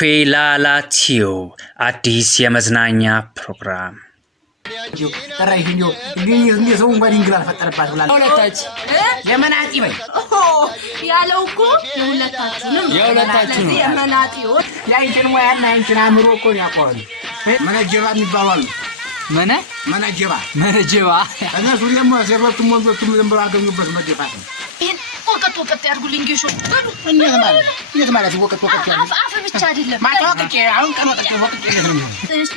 ወፌላላ ቲዩብ አዲስ የመዝናኛ ፕሮግራም ተራይሽኞ ግን የሰው እንኳን እንግላል ፈጠረባት ብላ ሁለታች የመናጢ በይ ያለው እኮ የሁለታችሁ ነው የመናጢው ያይችን ወያና ያይችን አምሮ እኮ ያቋሉ መነጀባ የሚባሉ መነጀባ እነሱ ደግሞ ሰበቱም ወንዶቹም ዘንበራ አገኙበት መደፋት ነው ወቀት ያርጉልኝ ጌሾ እንዴት ማለት ወቀት አፍ ብቻ አይደለም ማታወቅቄ አሁን ቀኖጥቄ ወቅቄ ነው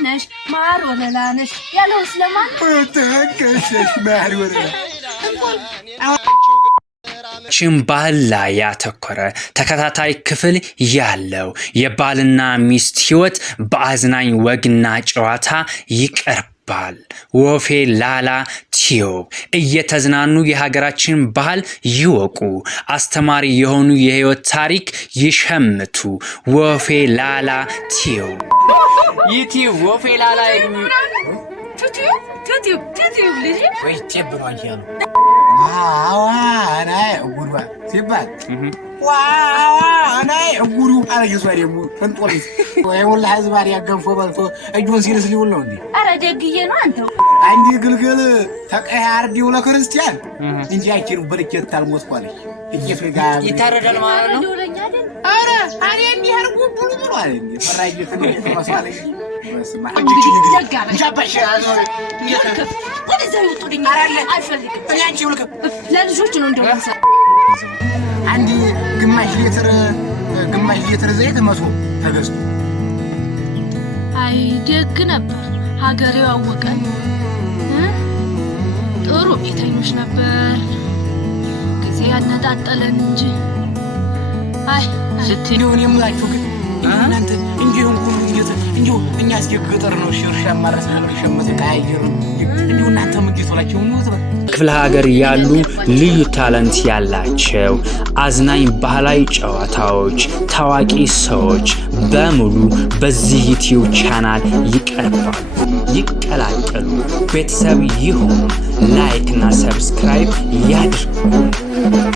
ነሽ ማር ወለላነሽ ያለው ስለማን ተከሸሽ ማር ወለላ ባህል ላይ ያተኮረ ተከታታይ ክፍል ያለው የባልና ሚስት ህይወት በአዝናኝ ወግና ጨዋታ ይቀርባል። ወፌላላ ቲዩብ እየተዝናኑ የሀገራችን ባህል ይወቁ፣ አስተማሪ የሆኑ የህይወት ታሪክ ይሸምቱ። ወፌላላ ቲዩብ ዩቲዩብ ወፌላላ ቱቲዩብ ልጅ ወይ ጨብሯ ይያሉ ዋው አናይ ጉሩባ ሲባል ዋው አናይ ጉሩ አለኝ ሷሪሙ ፈንጦልስ ወይ ወላሂ ዝባሪ ያገንፎ ባልቶ እጆን ሲልስ ሊውል ነው እንዴ? አረ ደግዬ ነው አንተው አንዲ ግልገል ተቀያር ዲው ለክርስቲያን እንጂ አይችልም በልኬት አልሞስኳለች እየፈጋ ይታረዳል ማለት ነው። አረ እንዲ ያርጉ ብሉ ብሉ አለ እንዴ ፈራጅ ተነስተዋለች በስማ ጃባሽ ወደዛ ይውጡልኝ አልፈልግም እኔ አንቺ ልክ ለልጆች ነው እንደውም አንዲ ግማሽ ሊትር ዘይት መቶ ተገዝቶ አይ ደግ ነበር ሀገሬው አወቀን ጥሩ ቤተኞች ነበር ጊዜ ያነጣጠለን እንጂ አይ ስትሆን የምላችሁ ግን እናንተ እንጂውን ሁሉ እንጂው እኛ እስከገጠር ነው ሽርሻ ማረስ ነው ሸመተ ካይሩ እንጂው እናንተ ምንድትላችሁ ነው ክፍለ ሀገር ያሉ ልዩ ታለንት ያላቸው አዝናኝ ባህላዊ ጨዋታዎች ታዋቂ ሰዎች በሙሉ በዚህ ዩቲዩብ ቻናል ይቀርባሉ። ይቀላቀሉ፣ ቤተሰብ ይሁኑ፣ ላይክ እና ሰብስክራይብ ያድርጉ።